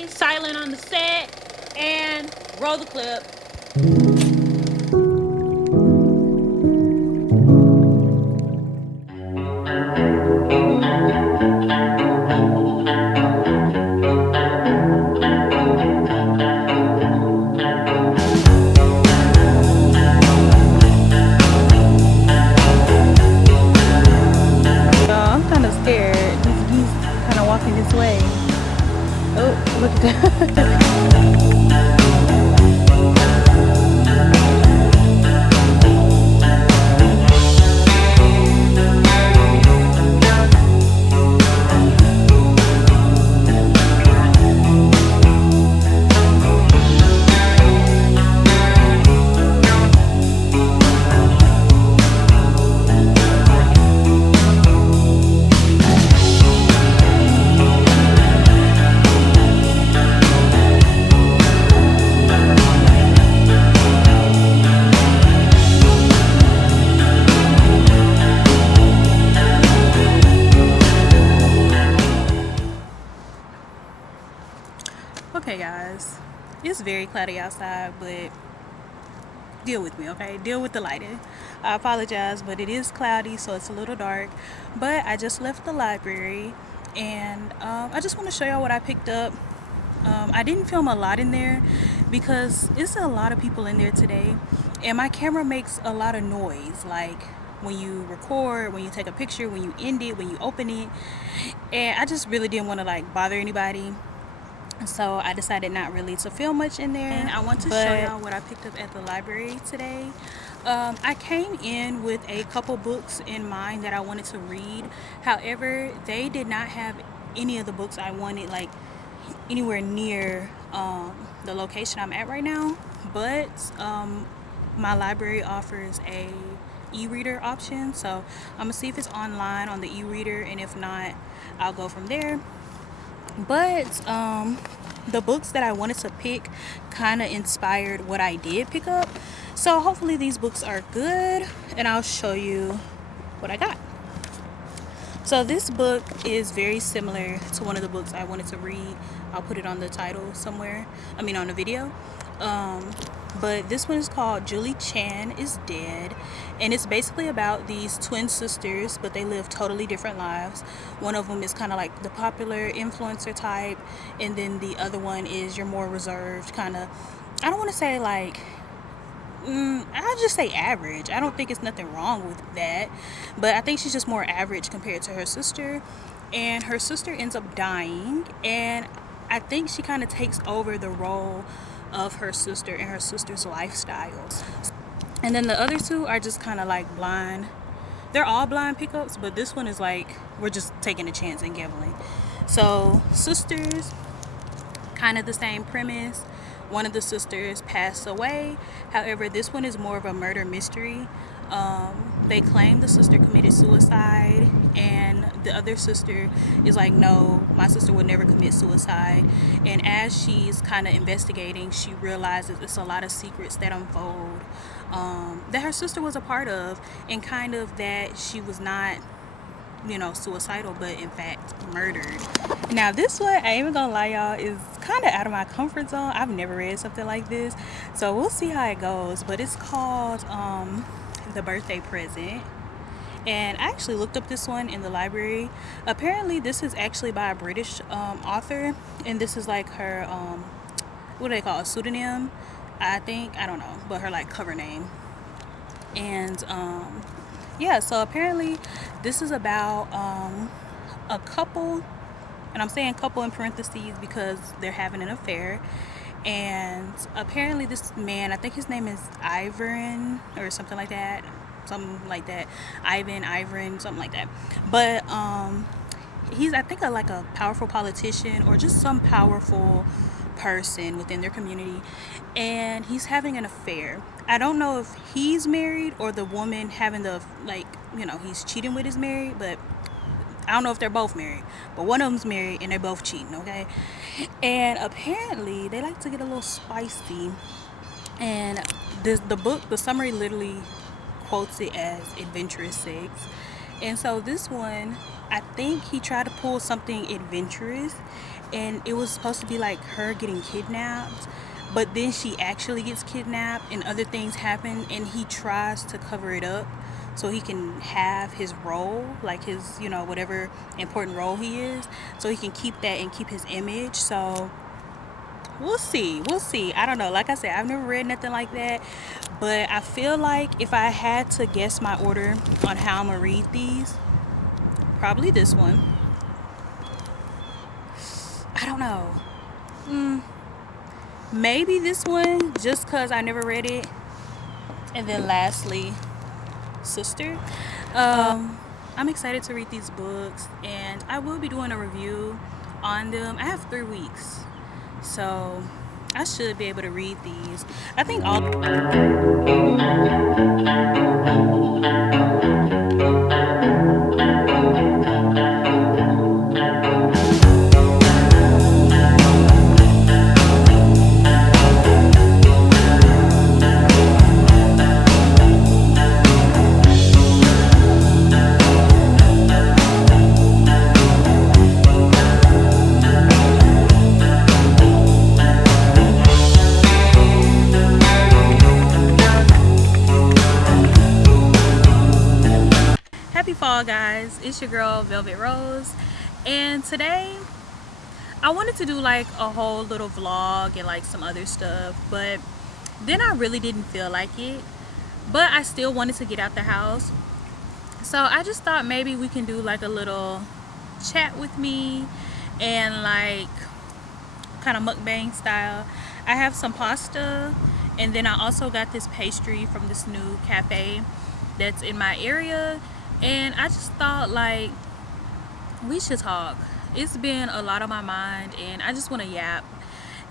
okay? Silent on the set, and roll the clip. I'm kind of scared. These geese kind of walking this way. Oh, look at that. Okay guys, it's very cloudy outside, but deal with me, okay? Deal with the lighting. I apologize, but it is cloudy, so it's a little dark. But I just left the library, and I just want to show y'all what I picked up. I didn't film a lot in there because it's a lot of people in there today, and my camera makes a lot of noise, like when you record, when you take a picture, when you end it, when you open it. And I just really didn't want to like bother anybody, so I decided not really to film much in there. And I want to show y'all what I picked up at the library today. I came in with a couple books in mind that I wanted to read. However, they did not have any of the books I wanted like anywhere near the location I'm at right now. But my library offers a e-reader option, so I'm gonna see if it's online on the e-reader, and if not, I'll go from there. But the books that I wanted to pick kind of inspired what I did pick up, so hopefully these books are good, and I'll show you what I got. So this book is very similar to one of the books I wanted to read. I'll put it on the title somewhere, I mean on the video. But this one is called Julie Chan is Dead, and it's basically about these twin sisters, but they live totally different lives. One of them is kind of like the popular influencer type, and then the other one is your more reserved kind of, I don't want to say like, I'll just say average. I don't think it's nothing wrong with that, but I think she's just more average compared to her sister. And her sister ends up dying, and I think she kind of takes over the role of her sister and her sister's lifestyle. And then the other two are just kind of like blind. They're all blind pickups, but this one is like we're just taking a chance and gambling. So sisters, kind of the same premise. One of the sisters passed away. However, this one is more of a murder mystery. They claim the sister committed suicide, and the other sister is like, no, my sister would never commit suicide. And as she's kind of investigating, she realizes it's a lot of secrets that unfold that her sister was a part of, and kind of that she was not, you know, suicidal, but in fact murdered. Now this one, I ain't even gonna lie y'all, is kind of out of my comfort zone. I've never read something like this, so we'll see how it goes. But it's called The Birthday Present, and I actually looked up this one in the library. Apparently this is actually by a British author, and this is like her what do they call, a pseudonym, I think, I don't know, but her like cover name. And yeah, so apparently this is about a couple, and I'm saying couple in parentheses because they're having an affair. And apparently this man, I think his name is Ivan or something like that, Ivan, something like that. But he's, I think, like a powerful politician or just some powerful person within their community, and he's having an affair. I don't know if he's married or the woman having the, like, you know, he's cheating with is married, but I don't know if they're both married, but one of them's married and they're both cheating, okay? And apparently they like to get a little spicy, and the book, the summary literally quotes it as adventurous sex. And so this one I think he tried to pull something adventurous, and it was supposed to be like her getting kidnapped, but then she actually gets kidnapped and other things happen, and he tries to cover it up so he can have his role, like his, you know, whatever important role he is, so he can keep that and keep his image. So we'll see. I don't know, like I said, I've never read nothing like that, but I feel like if I had to guess my order on how I'm gonna read these, probably this one. I don't know. Maybe this one, just because I never read it. And then lastly, Sister. I'm excited to read these books, and I will be doing a review on them. I have 3 weeks, so I should be able to read these. I think all. Happy fall, guys. It's your girl Velvet Rose, and today I wanted to do like a whole little vlog and like some other stuff, but then I really didn't feel like it, but I still wanted to get out the house. So I just thought maybe we can do like a little chat with me and like kind of mukbang style. I have some pasta, and then I also got this pastry from this new cafe that's in my area, and I just thought like we should talk. It's been a lot on my mind, and I just want to yap.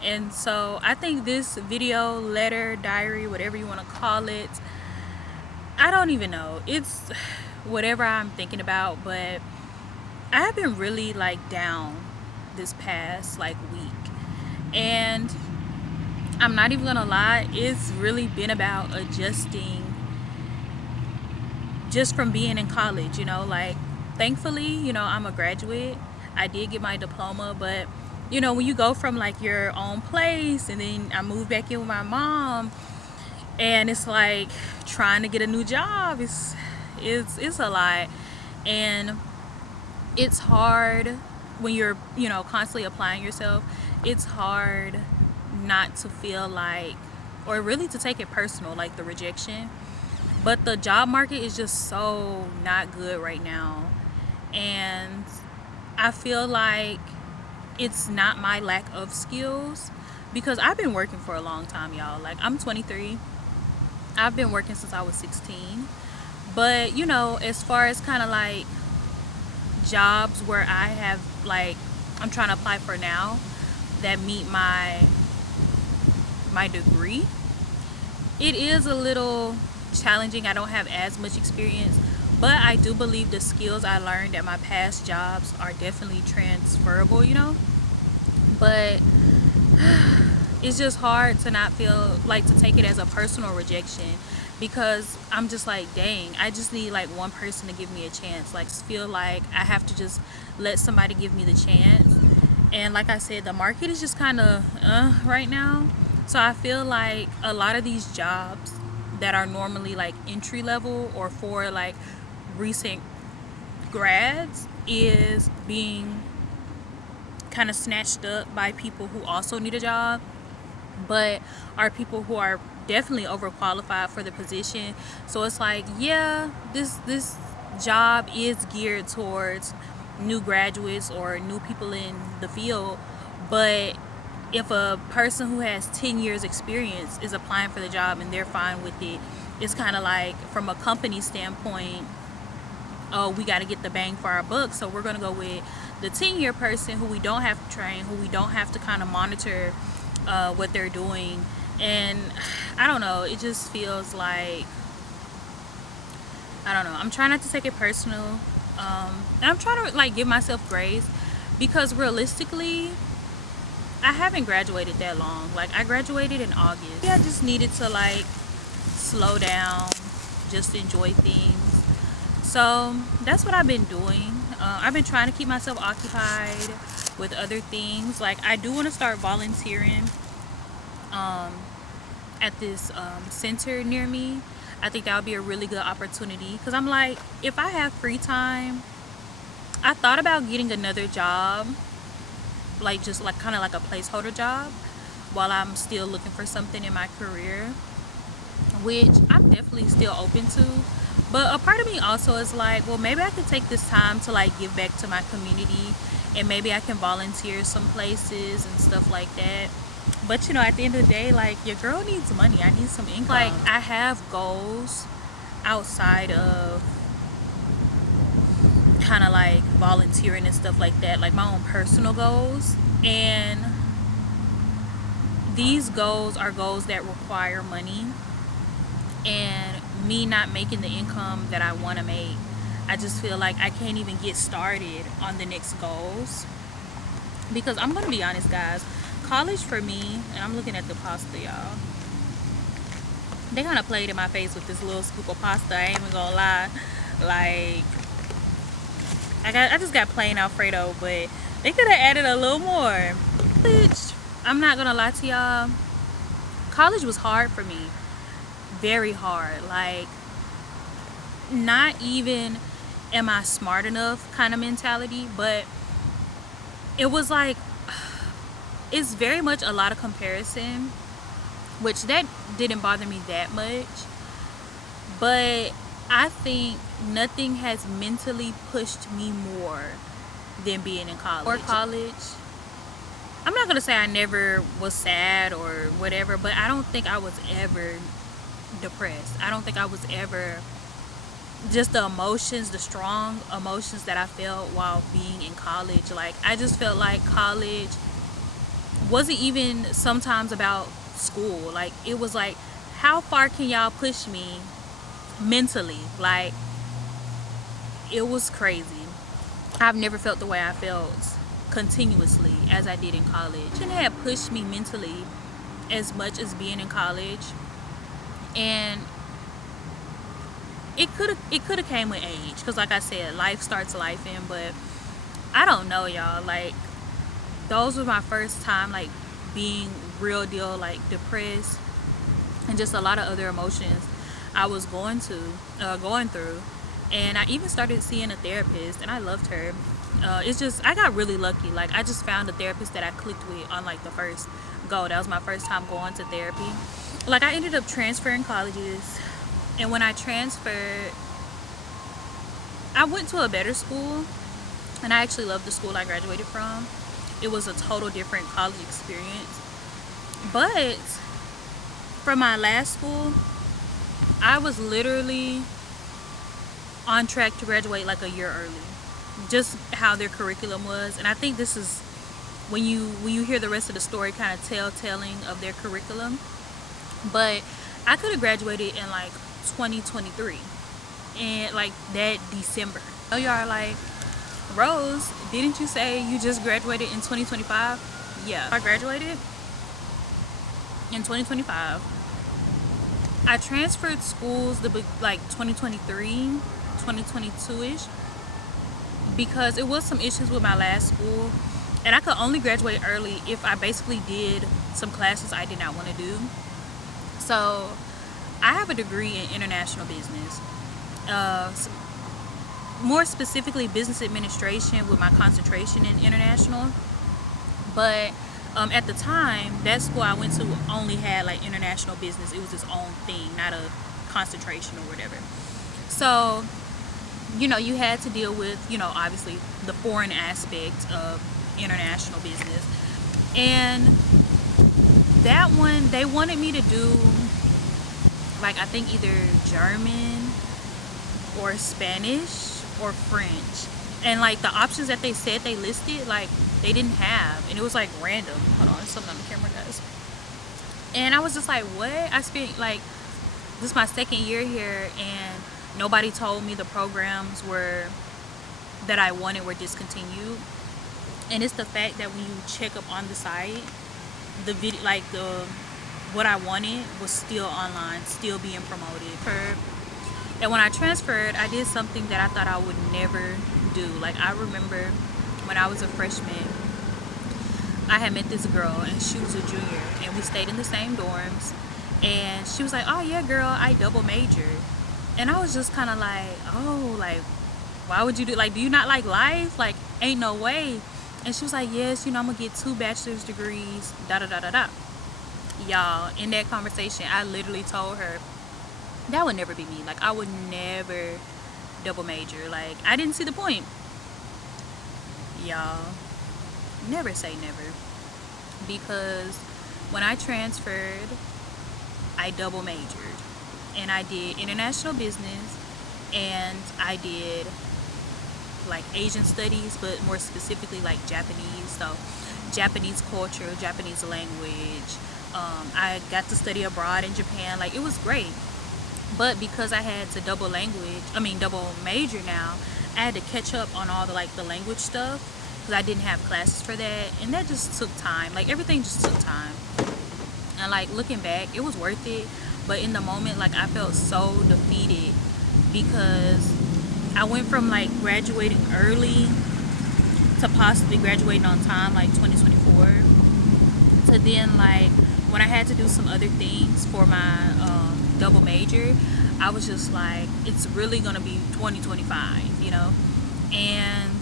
And so I think this video, letter, diary, whatever you want to call it, I don't even know, it's whatever I'm thinking about, but I have been really like down this past like week, and I'm not even gonna lie, it's really been about adjusting just from being in college, you know. Like, thankfully, you know, I'm a graduate. I did get my diploma, but you know, when you go from like your own place, and then I moved back in with my mom, and it's like trying to get a new job, it's a lot, and it's hard when you're, you know, constantly applying yourself. It's hard not to feel like, or really to take it personal, like the rejection. But the job market is just so not good right now, and I feel like it's not my lack of skills, because I've been working for a long time, y'all. Like, I'm 23. I've been working since I was 16. But, you know, as far as kind of like jobs where I have like, I'm trying to apply for now that meet my degree, it is a little challenging. I don't have as much experience, but I do believe the skills I learned at my past jobs are definitely transferable, you know. But it's just hard to not feel like, to take it as a personal rejection, because I'm just like, dang, I just need like one person to give me a chance. Like, feel like I have to just let somebody give me the chance. And like I said, the market is just kind of right now. So I feel like a lot of these jobs that are normally like entry level or for like recent grads is being kind of snatched up by people who also need a job, but are people who are definitely overqualified for the position. So it's like, yeah, this job is geared towards new graduates or new people in the field, but if a person who has 10 years experience is applying for the job and they're fine with it, it's kind of like, from a company standpoint, oh, we got to get the bang for our buck, so we're going to go with the 10-year person who we don't have to train, who we don't have to kind of monitor what they're doing. And I don't know, it just feels like, I don't know, I'm trying not to take it personal, and I'm trying to like give myself grace, because realistically I haven't graduated that long. Like, I graduated in August. I just needed to like slow down, just enjoy things. So that's what I've been doing. I've been trying to keep myself occupied with other things. Like, I do want to start volunteering at this center near me. I think that would be a really good opportunity, because I'm like, if I have free time, I thought about getting another job, like just like kind of like a placeholder job while I'm still looking for something in my career, which I'm definitely still open to. But a part of me also is like, well, maybe I could take this time to like give back to my community, and maybe I can volunteer some places and stuff like that. But you know, at the end of the day, like, your girl needs money. I need some income. Like, I have goals outside of kind of like volunteering and stuff like that, like my own personal goals, and these goals are goals that require money, and me not making the income that I want to make, I just feel like I can't even get started on the next goals. Because I'm gonna be honest, guys, college for me, and I'm looking at the pasta, y'all, they kind of played in my face with this little scoop of pasta. I ain't even gonna lie. Like, I just got plain Alfredo, but they could have added a little more. I'm not gonna lie to y'all, college was hard for me. Very hard. Like, not even am I smart enough kind of mentality, but it was like, it's very much a lot of comparison, which that didn't bother me that much. But I think nothing has mentally pushed me more than being in college. Or college, I'm not gonna say I never was sad or whatever, but I don't think I was ever depressed. I don't think I was ever, just the emotions, the strong emotions that I felt while being in college, like, I just felt like college wasn't even sometimes about school. Like, it was like, how far can y'all push me mentally? Like, it was crazy. I've never felt the way I felt continuously as I did in college. It had pushed me mentally as much as being in college, and it could have came with age, because like I said, life starts life in. But I don't know, y'all, like, those were my first time like being real deal like depressed, and just a lot of other emotions I was going through. And I even started seeing a therapist, and I loved her. It's just, I got really lucky. Like, I just found a therapist that I clicked with on like the first go. That was my first time going to therapy. Like, I ended up transferring colleges, and when I transferred, I went to a better school, and I actually loved the school I graduated from. It was a total different college experience. But from my last school, I was literally on track to graduate like a year early, just how their curriculum was. And I think this is when you hear the rest of the story, kind of telling of their curriculum. But I could have graduated in like 2023, and like that December. Oh, y'all are like, Rose, didn't you say you just graduated in 2025? Yeah, I graduated in 2025. I transferred schools like 2023, 2022-ish, because it was some issues with my last school, and I could only graduate early if I basically did some classes I did not want to do. So I have a degree in international business, more specifically business administration, with my concentration in international. But at the time, that school I went to only had like international business. It was its own thing, not a concentration or whatever. So, you know, you had to deal with, you know, obviously the foreign aspect of international business. And that one, they wanted me to do like, I think either German or Spanish or French. And like the options that they said they listed, like, they didn't have, and it was like random. Hold on, there's something on the camera, guys. And I was just like, what? I spent like, this is my second year here, and nobody told me the programs that I wanted were discontinued. And it's the fact that when you check up on the site, the video, like what I wanted was still online, still being promoted. And when I transferred, I did something that I thought I would never do. Like, I remember when I was a freshman, I had met this girl and she was a junior and we stayed in the same dorms, and she was like, oh yeah girl, I double majored. And I was just kind of like, oh, like, why would you do, like, do you not like life? Like, ain't no way. And she was like, yes, you know, I'm gonna get 2 bachelor's degrees, da da da da da. Y'all, in that conversation, I literally told her that would never be me. Like, I would never double major. Like, I didn't see the point. Y'all, never say never. Because when I transferred, I double majored. And I did international business, and I did like Asian studies, but more specifically like Japanese. So Japanese culture, Japanese language. I got to study abroad in Japan. Like, it was great. But because I had to double major now, I had to catch up on all the like the language stuff because I didn't have classes for that, and that just took time. Like, everything just took time. And like, looking back, it was worth it. But in the moment, like, I felt so defeated because I went from like graduating early to possibly graduating on time, like 2024, to then like when I had to do some other things for my double major, I was just like, it's really gonna be 2025, you know. And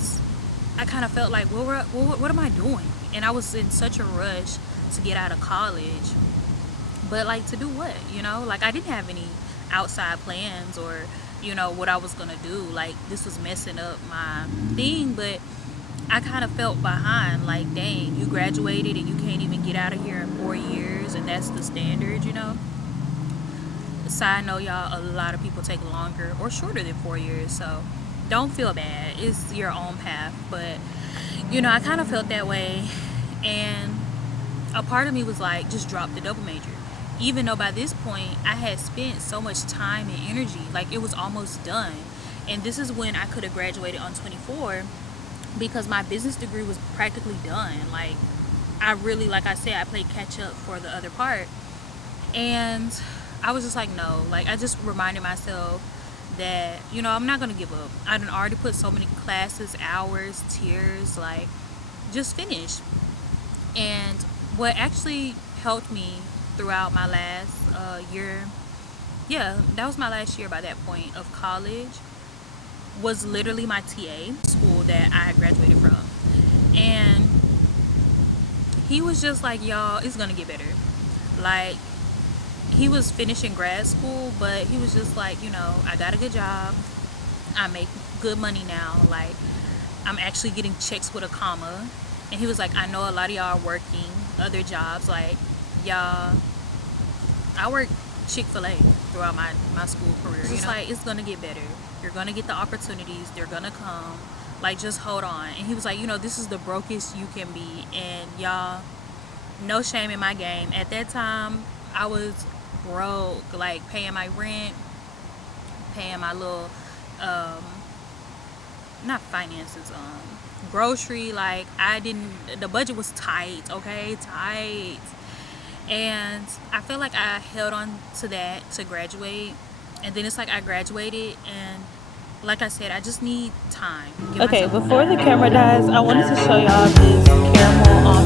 I kind of felt like, what am I doing? And I was in such a rush to get out of college, but like, to do what, you know? Like, I didn't have any outside plans or, you know, what I was gonna do. Like, this was messing up my thing, but I kind of felt behind. Like, dang, you graduated and you can't even get out of here in 4 years, and that's the standard, you know. Side note, y'all, a lot of people take longer or shorter than 4 years, so don't feel bad. It's your own path. But, you know, I kind of felt that way, and a part of me was like, just drop the double major. Even though by this point I had spent so much time and energy, like, it was almost done. And this is when I could have graduated on 24, because my business degree was practically done. Like, I really, like I said, I played catch up for the other part. And I was just like, no. Like, I just reminded myself that, you know, I'm not gonna give up. I done already put so many classes, hours, tears, like, just finish. And what actually helped me throughout my last year, yeah, that was my last year by that point of college, was literally my TA school that I had graduated from. And he was just like, y'all, it's gonna get better. Like, he was finishing grad school, but he was just like, you know, I got a good job, I make good money now, like, I'm actually getting checks with a comma. And he was like, I know a lot of y'all are working other jobs. Like, y'all, I worked Chick-fil-A throughout my school career. It's like, it's gonna get better. You're gonna get the opportunities. They're gonna come. Like, just hold on. And he was like, you know, this is the brokest you can be. And y'all, no shame in my game. At that time, I was broke. Like, paying my rent, paying my little, not finances, grocery. Like, the budget was tight, okay? Tight. And I feel like I held on to that to graduate, and then it's like I graduated, and like I said, I just need time. Okay, before the camera dies, I wanted to show y'all this caramel